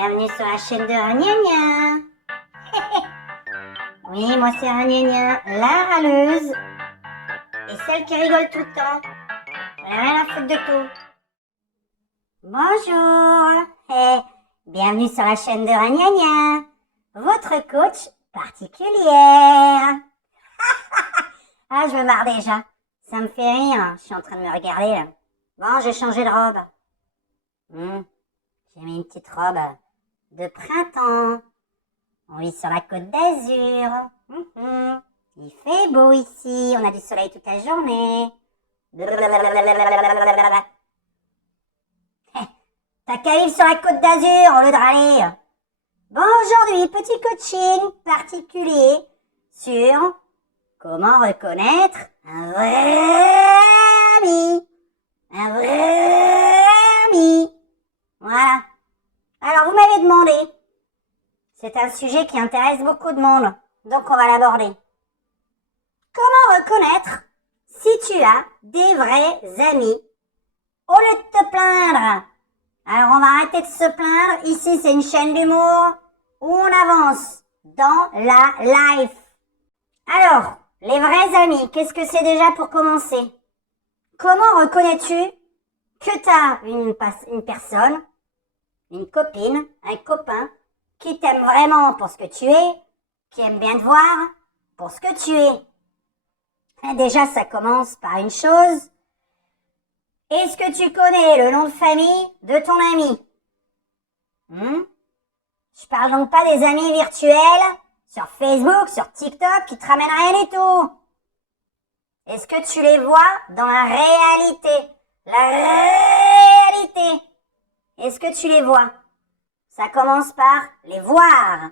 Bienvenue sur la chaîne de Ragnagna. Oui, moi c'est Ragnagna, la râleuse. Et celle qui rigole tout le temps. Elle a rien à foutre de tout. Bonjour. Bienvenue sur la chaîne de Ragnagna, votre coach particulière. Ah, je me marre déjà. Ça me fait rire. Je suis en train de me regarder là. Bon, j'ai changé de robe. J'ai mis une petite robe de printemps. On vit sur la côte d'Azur. Il fait beau ici. On a du soleil toute la journée. T'as qu'à vivre sur la côte d'Azur au lieu de râler. Bon, aujourd'hui, petit coaching particulier sur comment reconnaître un vrai ami. Un vrai ami. Voilà. Alors, vous m'avez demandé. C'est un sujet qui intéresse beaucoup de monde. Donc, on va l'aborder. Comment reconnaître si tu as des vrais amis au lieu de te plaindre? Alors, on va arrêter de se plaindre. Ici, c'est une chaîne d'humour où on avance dans la life. Alors, les vrais amis, qu'est-ce que c'est déjà pour commencer? Comment reconnais-tu que tu as une personne, une copine, un copain qui t'aime vraiment pour ce que tu es, qui aime bien te voir pour ce que tu es? Et déjà, ça commence par une chose. Est-ce que tu connais le nom de famille de ton ami? Je parle donc pas des amis virtuels sur Facebook, sur TikTok qui te ramènent rien du tout. Est-ce que tu les vois dans la réalité? La réalité. Est-ce que tu les vois? Ça commence par les voir.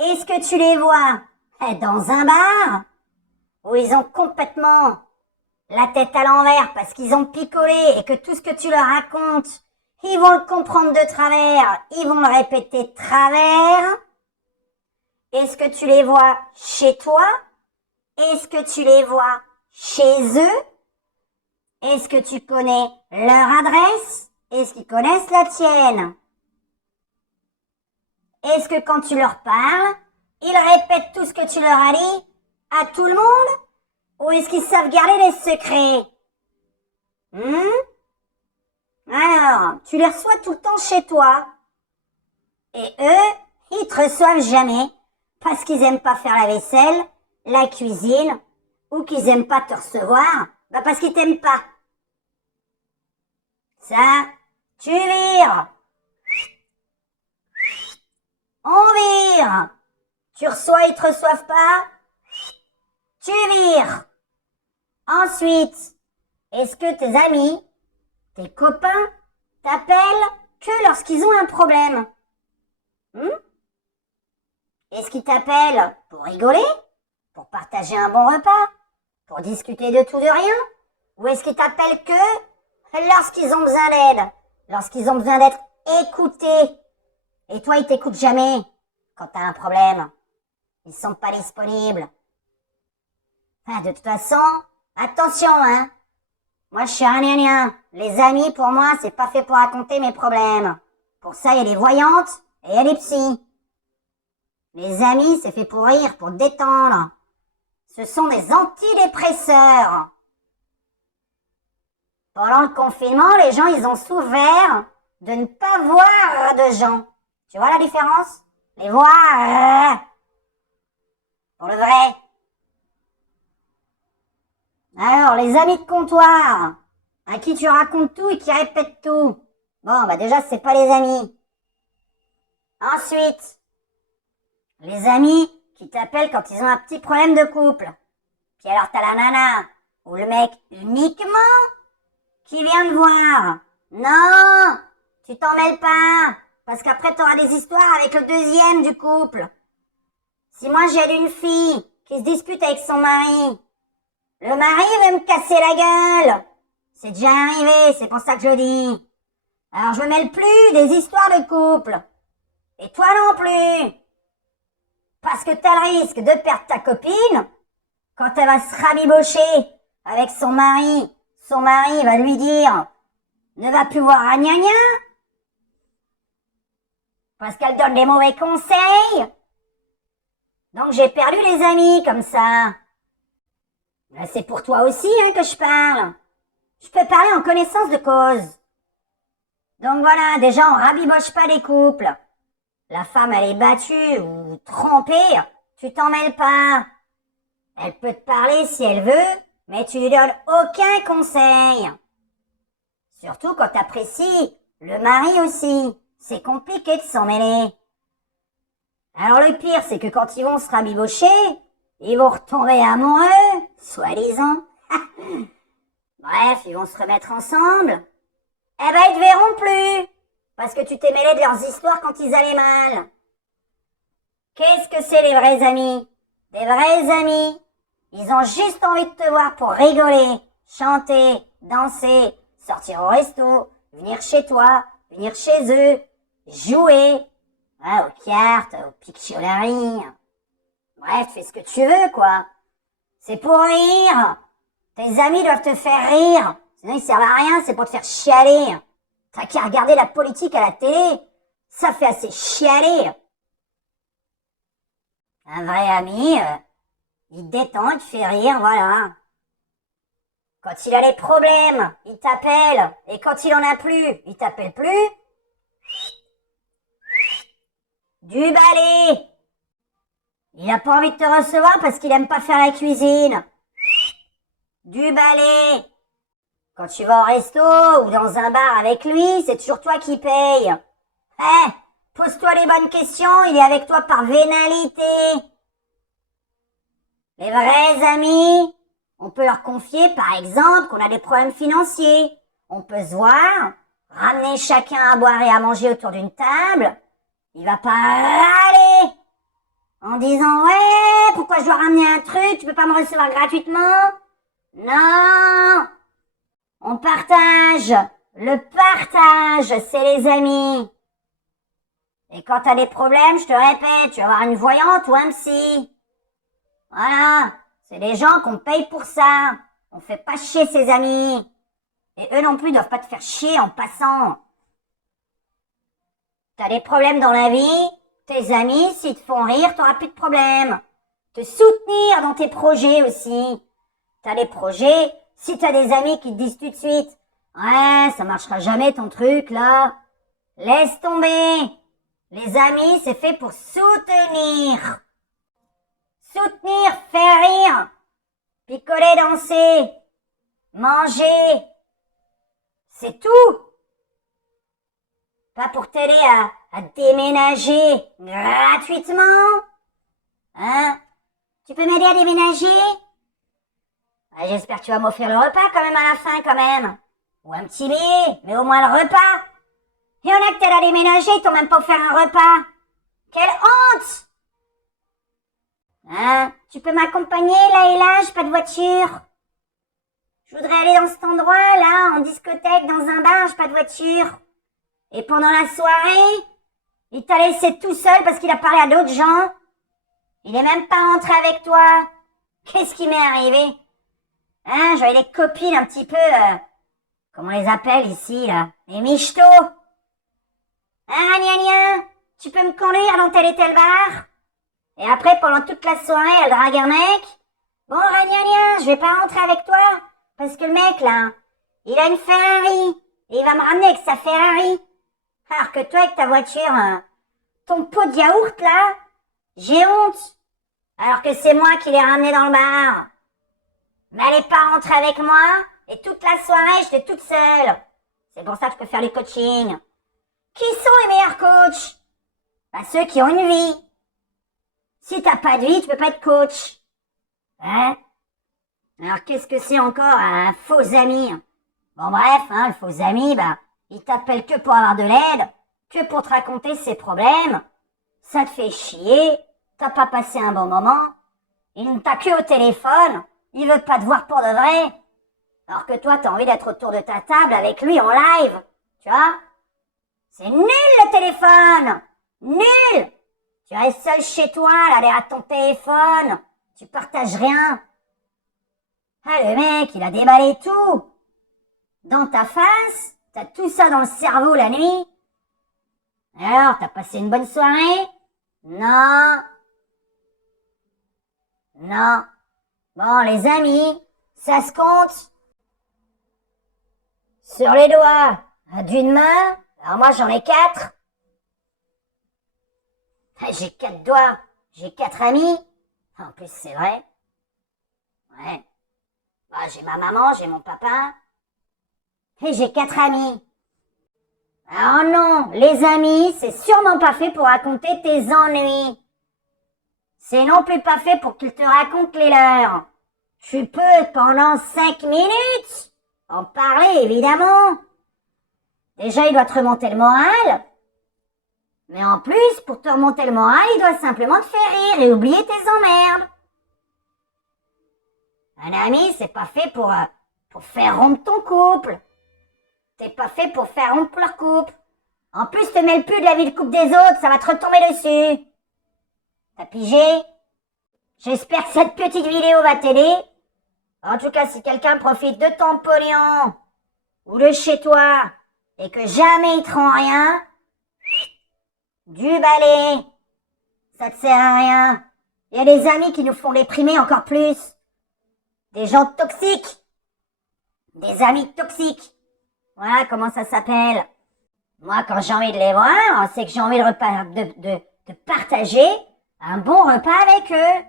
Est-ce que tu les vois dans un bar où ils ont complètement la tête à l'envers parce qu'ils ont picolé et que tout ce que tu leur racontes, ils vont le comprendre de travers, ils vont le répéter de travers? Est-ce que tu les vois chez toi? Est-ce que tu les vois chez eux? Est-ce que tu connais leur adresse? Est-ce qu'ils connaissent la tienne? Est-ce que quand tu leur parles, ils répètent tout ce que tu leur as dit à tout le monde? Ou est-ce qu'ils savent garder les secrets? Alors, tu les reçois tout le temps chez toi. Et eux, ils te reçoivent jamais parce qu'ils aiment pas faire la vaisselle, la cuisine, ou qu'ils aiment pas te recevoir, parce qu'ils t'aiment pas. Ça, tu vires. On vire. Tu reçois, ils te reçoivent pas. Tu vires. Ensuite, est-ce que tes amis, tes copains, t'appellent que lorsqu'ils ont un problème? Est-ce qu'ils t'appellent pour rigoler? Pour partager un bon repas? Pour discuter de tout de rien? Ou est-ce qu'ils t'appellent que lorsqu'ils ont besoin d'aide? Lorsqu'ils ont besoin d'être écoutés? Et toi, ils t'écoutent jamais quand t'as un problème. Ils sont pas disponibles. De toute façon, attention, Moi, je suis Ragnagna. Les amis, pour moi, c'est pas fait pour raconter mes problèmes. Pour ça, il y a des voyantes et il y a des psys. Les amis, c'est fait pour rire, pour détendre. Ce sont des antidépresseurs. Pendant le confinement, les gens, ils ont souffert de ne pas voir de gens. Tu vois la différence? Les voir pour le vrai. Alors, les amis de comptoir, à qui tu racontes tout et qui répètent tout. Bon, déjà, c'est pas les amis. Ensuite, les amis qui t'appellent quand ils ont un petit problème de couple. Puis alors, t'as la nana ou le mec uniquement qui vient te voir. Non, tu t'en mêles pas, parce qu'après, t'auras des histoires avec le deuxième du couple. Si moi, j'ai une fille qui se dispute avec son mari, le mari veut me casser la gueule. C'est déjà arrivé, c'est pour ça que je dis. Alors je me mêle plus des histoires de couple. Et toi non plus. Parce que t'as le risque de perdre ta copine quand elle va se rabibocher avec son mari. Son mari va lui dire « Ne va plus voir Ragnagna ». Parce qu'elle donne des mauvais conseils. Donc j'ai perdu les amis comme ça. Là, c'est pour toi aussi que je parle. Je peux parler en connaissance de cause. Donc voilà, déjà on rabiboche pas les couples. La femme elle est battue ou trompée, tu t'en mêles pas. Elle peut te parler si elle veut, mais tu lui donnes aucun conseil. Surtout quand t'apprécies le mari aussi. C'est compliqué de s'en mêler. Alors le pire, c'est que quand ils vont se rabibocher, ils vont retomber amoureux, soi-disant. Bref, ils vont se remettre ensemble. Eh ben, ils te verront plus. Parce que tu t'es mêlé de leurs histoires quand ils allaient mal. Qu'est-ce que c'est les vrais amis? Des vrais amis. Ils ont juste envie de te voir pour rigoler, chanter, danser, sortir au resto, venir chez toi, venir chez eux, jouer, aux cartes, au Pictionary. Bref, fais ce que tu veux, quoi. C'est pour rire. Tes amis doivent te faire rire. Sinon, ils servent à rien, c'est pour te faire chialer. T'as qu'à regarder la politique à la télé. Ça fait assez chialer. Un vrai ami, il te détend, il te fait rire, voilà. Quand il a des problèmes, il t'appelle. Et quand il en a plus, il t'appelle plus. Du balai. Il a pas envie de te recevoir parce qu'il aime pas faire la cuisine. Du balai. Quand tu vas au resto ou dans un bar avec lui, c'est toujours toi qui payes. Pose-toi les bonnes questions, il est avec toi par vénalité. Les vrais amis, on peut leur confier par exemple qu'on a des problèmes financiers. On peut se voir, ramener chacun à boire et à manger autour d'une table. Il va pas râler en disant « Ouais, pourquoi je dois ramener un truc, tu peux pas me recevoir gratuitement ?» Non. On partage. Le partage, c'est les amis. Et quand t'as des problèmes, je te répète, tu vas avoir une voyante ou un psy. Voilà. C'est des gens qu'on paye pour ça. On fait pas chier ses amis. Et eux non plus doivent pas te faire chier en passant. T'as des problèmes dans la vie, tes amis, s'ils te font rire, t'auras plus de problème. Te soutenir dans tes projets aussi. T'as des projets, si t'as des amis qui te disent tout de suite « Ouais, ça marchera jamais ton truc, là. » Laisse tomber. Les amis, c'est fait pour soutenir. Soutenir, faire rire. Picoler, danser. Manger. C'est tout. Pas pour t'aider à déménager gratuitement. Tu peux m'aider à déménager? J'espère que tu vas m'offrir le repas quand même à la fin quand même. Ou un petit billet, mais au moins le repas. Il y en a que t'aides à déménager, ils t'ont même pas offert un repas. Quelle honte! Tu peux m'accompagner là et là, j'ai pas de voiture. Je voudrais aller dans cet endroit là, en discothèque, dans un bar, j'ai pas de voiture. Et pendant la soirée, il t'a laissé tout seul parce qu'il a parlé à d'autres gens. Il est même pas rentré avec toi. Qu'est-ce qui m'est arrivé? J'avais des copines un petit peu, comment on les appelle ici, là? Les michtos. Gna gna, tu peux me conduire dans tel et tel bar? Et après, pendant toute la soirée, elle drague un mec. Bon, gna gna, je vais pas rentrer avec toi. Parce que le mec, là, il a une Ferrari. Et il va me ramener avec sa Ferrari. Alors que toi, avec ta voiture, ton pot de yaourt, là, j'ai honte. Alors que c'est moi qui l'ai ramené dans le bar. Mais elle est pas rentrée avec moi, et toute la soirée, j'étais toute seule. C'est pour ça que je peux faire du coaching. Qui sont les meilleurs coachs? Ceux qui ont une vie. Si t'as pas de vie, tu peux pas être coach. Alors qu'est-ce que c'est encore un faux ami? Bon bref, le faux ami, il t'appelle que pour avoir de l'aide, que pour te raconter ses problèmes. Ça te fait chier, t'as pas passé un bon moment, il ne t'a que au téléphone, il veut pas te voir pour de vrai. Alors que toi, t'as envie d'être autour de ta table avec lui en live, tu vois? C'est nul le téléphone! Nul! Tu restes seul chez toi, là, derrière ton téléphone, tu partages rien. Le mec, il a déballé tout. Dans ta face, t'as tout ça dans le cerveau la nuit. Alors, t'as passé une bonne soirée? Non. Non. Bon, les amis, ça se compte sur les doigts d'une main. Alors moi, j'en ai 4. J'ai 4 doigts. J'ai 4 amis. En plus, c'est vrai. Ouais. Bah, j'ai ma maman, j'ai mon papa. Et j'ai 4 amis. Alors non, les amis, c'est sûrement pas fait pour raconter tes ennuis. C'est non plus pas fait pour qu'ils te racontent les leurs. Tu peux, pendant 5 minutes, en parler, évidemment. Déjà, il doit te remonter le moral. Mais en plus, pour te remonter le moral, il doit simplement te faire rire et oublier tes emmerdes. Un ami, c'est pas fait pour faire rompre ton couple. C'est pas fait pour faire rompre leur couple. En plus, te mêle plus de la vie de couple des autres, ça va te retomber dessus. T'as pigé? J'espère que cette petite vidéo va t'aider. En tout cas, si quelqu'un profite de ton pognon ou de chez toi et que jamais il te rend rien, du balai, ça te sert à rien. Il y a des amis qui nous font déprimer encore plus. Des gens toxiques. Des amis toxiques. Voilà comment ça s'appelle. Moi, quand j'ai envie de les voir, c'est que j'ai envie de partager un bon repas avec eux.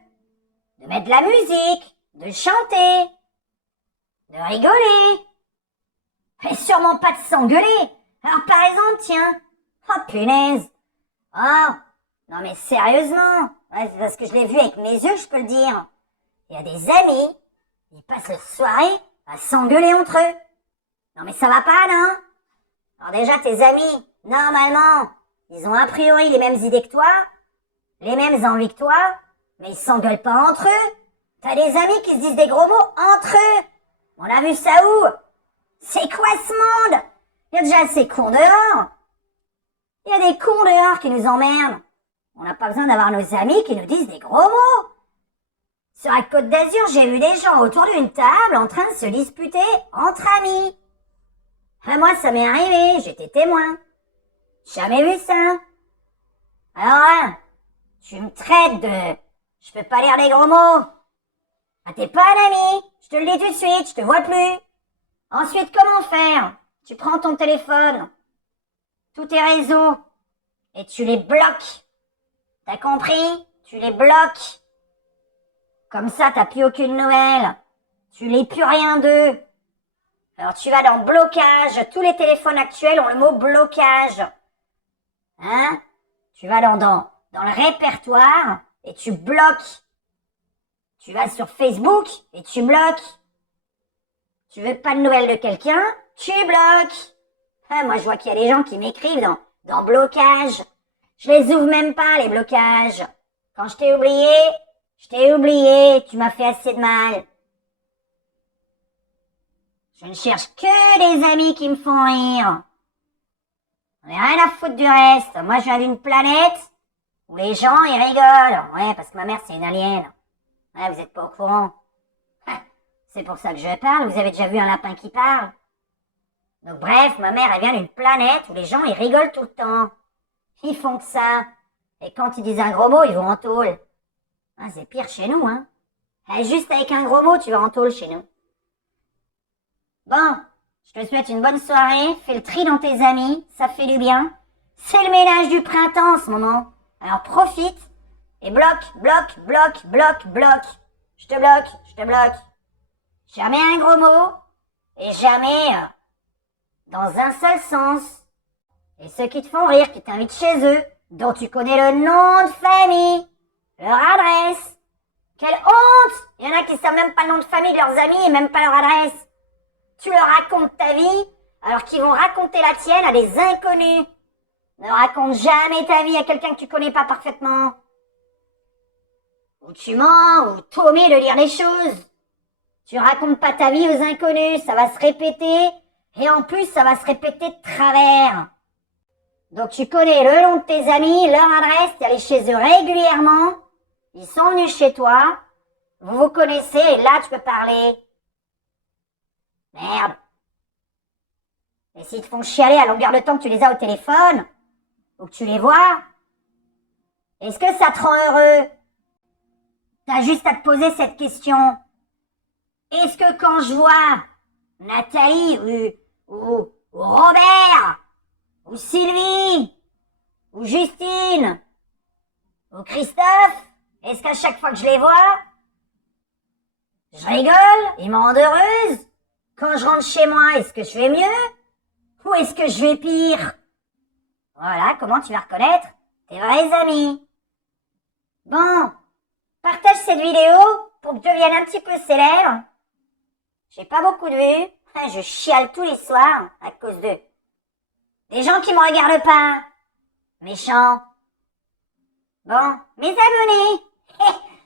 De mettre de la musique, de chanter, de rigoler. Et sûrement pas de s'engueuler. Alors par exemple, tiens. Oh punaise. Oh, non mais sérieusement. Ouais, c'est parce que je l'ai vu avec mes yeux, je peux le dire. Il y a des amis, ils passent la soirée à s'engueuler entre eux. Non mais ça va pas, non? Alors déjà, tes amis, normalement, ils ont a priori les mêmes idées que toi, les mêmes envies que toi, mais ils s'engueulent pas entre eux. T'as des amis qui se disent des gros mots entre eux. On a vu ça où? C'est quoi ce monde? Il y a déjà ces cons dehors. Il y a des cons dehors qui nous emmerdent. On n'a pas besoin d'avoir nos amis qui nous disent des gros mots. Sur la Côte d'Azur, j'ai vu des gens autour d'une table en train de se disputer entre amis. Ah, moi, ça m'est arrivé, j'étais témoin. Jamais vu ça. Alors là, tu me traites de... Je peux pas lire les gros mots. Ah, t'es pas un ami, je te le dis tout de suite, je te vois plus. Ensuite, comment faire? Tu prends ton téléphone, tous tes réseaux, et tu les bloques. T'as compris? Tu les bloques. Comme ça, t'as plus aucune nouvelle. Tu lis plus rien d'eux. Alors tu vas dans blocage. Tous les téléphones actuels ont le mot blocage. Hein? Tu vas dans le répertoire et tu bloques. Tu vas sur Facebook et tu bloques. Tu veux pas de nouvelles de quelqu'un? Tu bloques. Ah, moi je vois qu'il y a des gens qui m'écrivent dans blocage. Je les ouvre même pas, les blocages. Quand je t'ai oublié, tu m'as fait assez de mal. Je ne cherche que des amis qui me font rire. On n'a rien à foutre du reste. Moi, je viens d'une planète où les gens, ils rigolent. Ouais, parce que ma mère, c'est une alien. Ouais, vous êtes pas au courant. C'est pour ça que je parle. Vous avez déjà vu un lapin qui parle? Donc bref, ma mère, elle vient d'une planète où les gens, ils rigolent tout le temps. Ils font que ça. Et quand ils disent un gros mot, ils vont en tôle. Ah, c'est pire chez nous, hein. Juste avec un gros mot, tu vas en tôle chez nous. Bon, je te souhaite une bonne soirée. Fais le tri dans tes amis, ça fait du bien. C'est le ménage du printemps en ce moment. Alors profite et bloque. Je te bloque. Jamais un gros mot et jamais dans un seul sens. Et ceux qui te font rire, qui t'invitent chez eux, dont tu connais le nom de famille, leur adresse. Quelle honte! Il y en a qui savent même pas le nom de famille de leurs amis et même pas leur adresse. Tu leur racontes ta vie, alors qu'ils vont raconter la tienne à des inconnus. Ne raconte jamais ta vie à quelqu'un que tu connais pas parfaitement. Ou tu mens, ou t'omets de dire des choses. Tu racontes pas ta vie aux inconnus, ça va se répéter, et en plus ça va se répéter de travers. Donc tu connais le nom de tes amis, leur adresse, tu es allé chez eux régulièrement, ils sont venus chez toi, vous vous connaissez, et là tu peux parler. Merde. Et s'ils te font chialer à longueur de temps que tu les as au téléphone, ou que tu les vois? Est-ce que ça te rend heureux? T'as juste à te poser cette question. Est-ce que quand je vois Nathalie ou Robert ou Sylvie ou Justine ou Christophe, est-ce qu'à chaque fois que je les vois, je rigole, ils me rendent heureuse? Quand je rentre chez moi, est-ce que je vais mieux? Ou est-ce que je vais pire? Voilà comment tu vas reconnaître tes vrais amis. Bon, partage cette vidéo pour que je devienne un petit peu célèbre. J'ai pas beaucoup de vues. Je chiale tous les soirs à cause d'eux. Des gens qui me regardent pas. Méchants. Bon, mes abonnés.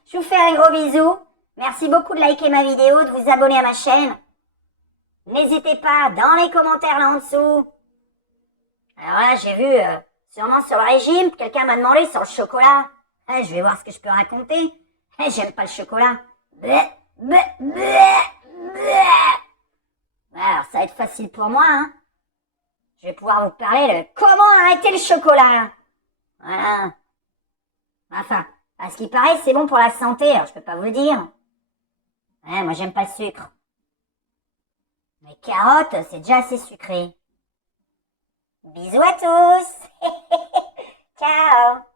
Je vous fais un gros bisou. Merci beaucoup de liker ma vidéo, de vous abonner à ma chaîne. N'hésitez pas dans les commentaires là en dessous. Alors là, j'ai vu, sûrement sur le régime, quelqu'un m'a demandé sur le chocolat. Je vais voir ce que je peux raconter. J'aime pas le chocolat. Bleh, bleh, bleh, bleh. Alors, ça va être facile pour moi, hein. Je vais pouvoir vous parler de comment arrêter le chocolat. Voilà. Enfin, à ce qui paraît, c'est bon pour la santé, alors je peux pas vous le dire. Moi, j'aime pas le sucre. Les carottes, c'est déjà assez sucré. Bisous à tous. Ciao.